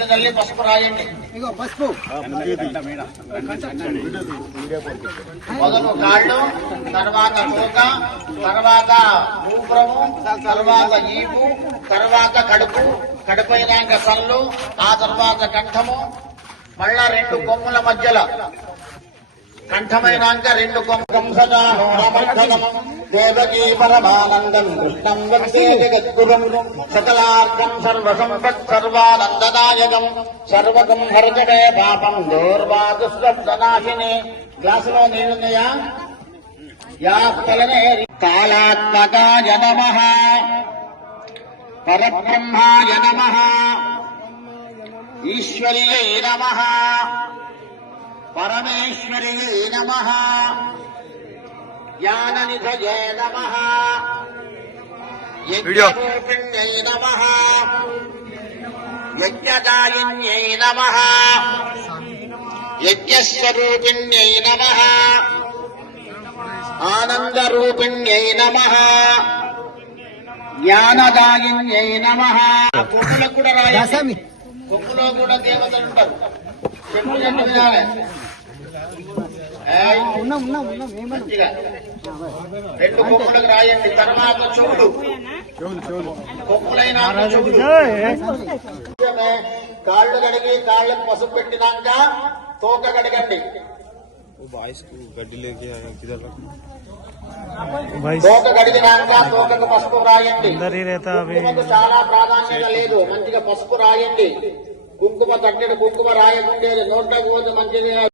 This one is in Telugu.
మళ్ళీ పసుపు రాయండి. పసుపు. మొదలు కాళ్ళు తర్వాత మూక తర్వాత మూపురము తర్వాత ఈపు తర్వాత కడుపు కడుపైనాక కళ్ళు ఆ తర్వాత కంఠము మళ్ళా రెండు కొమ్ముల మధ్యలో. కంఠమైనాక రెండు కొమ్మంసదాహోరమర్ధనం దేవకీ పరమానందం కృష్ణం వందే జగద్గురం సకలార్థం సర్వసంపత్ సర్వానందనాయకం సర్వకం హర్జడే పాపం దౌర్వాదుస్వప్ననాశిని గ్లాసులో నీళ్ళున్నాయా యాత్మలనే కాళాత్మకాయ నమ. పరబ్రహ్మాయ నమ. ఈశ్వర్యై నమ. పరమేశ్వర్యై నమ. జ్ఞాననిధయే నమ యజ్ఞరూపిణ్యై నమ యజ్ఞదాయిన్యై నమ యజ్ఞస్వరూపిణ్యై నమ ఆనందరూపిణ్యై నమ జ్ఞానదాయిన్యై నమ కొమ్ములకు కూడా రాయాలి కొమ్ములో కూడా దేవతలు ఉంటారు చెప్పులు చెట్టు వినాలి రెండు కొప్పులకు రాయండి తర్వాత చెవులు కాళ్ళు కడిగి కాళ్ళకు పసుపు పెట్టినాక తోక కడగండి. తోక కడిగినాక తోకకు పసుపు రాయండి. చాలా ప్రాధాన్యత లేదు మంచిగా పసుపు రాయండి. కుంకుమ కట్టెడు కుంకుమ రాయకుండేది నోట్లోకి పోతే మంచిది.